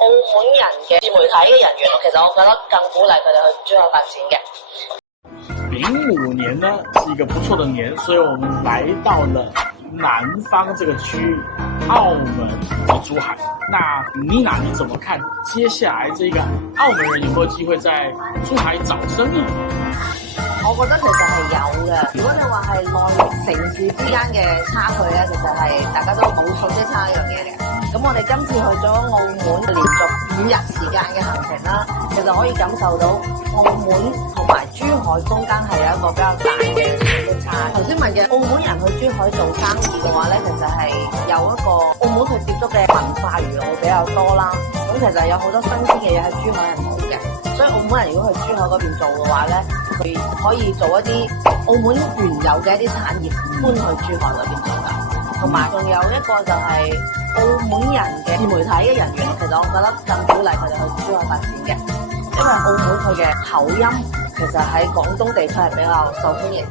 澳門人嘅自媒體嘅人員，其實我覺得更鼓勵佢哋去珠海發展嘅。05年呢是一個不錯的年，所以我們來到了南方這個區域，澳門和珠海。那Nina你怎麼看接下來這個澳門人有沒有機會在珠海找生意？我覺得其實係有嘅。如果你話係內城市之間嘅差距咧，其實係大家都冇錯即差一樣嘢嘅。咁我哋今次去咗澳門連續5日時間嘅行程啦，其實可以感受到澳門同埋珠海中間係有一個比較大嘅差。頭先問嘅澳門人去珠海做生意嘅話咧，其實係有一個澳門去接觸嘅文化娛樂會比較多啦。咁其實有好多新鮮嘅嘢喺珠海係冇嘅，所以澳門人如果去珠海嗰邊做嘅話咧，佢可以做一啲澳門原有嘅一啲產業搬去珠海嗰邊做㗎。同埋仲有一個就係澳門人嘅自媒體嘅人員，其實我覺得更鼓勵佢哋去珠海發展嘅，因為澳門佢嘅口音其實喺廣東地區係比較受歡迎。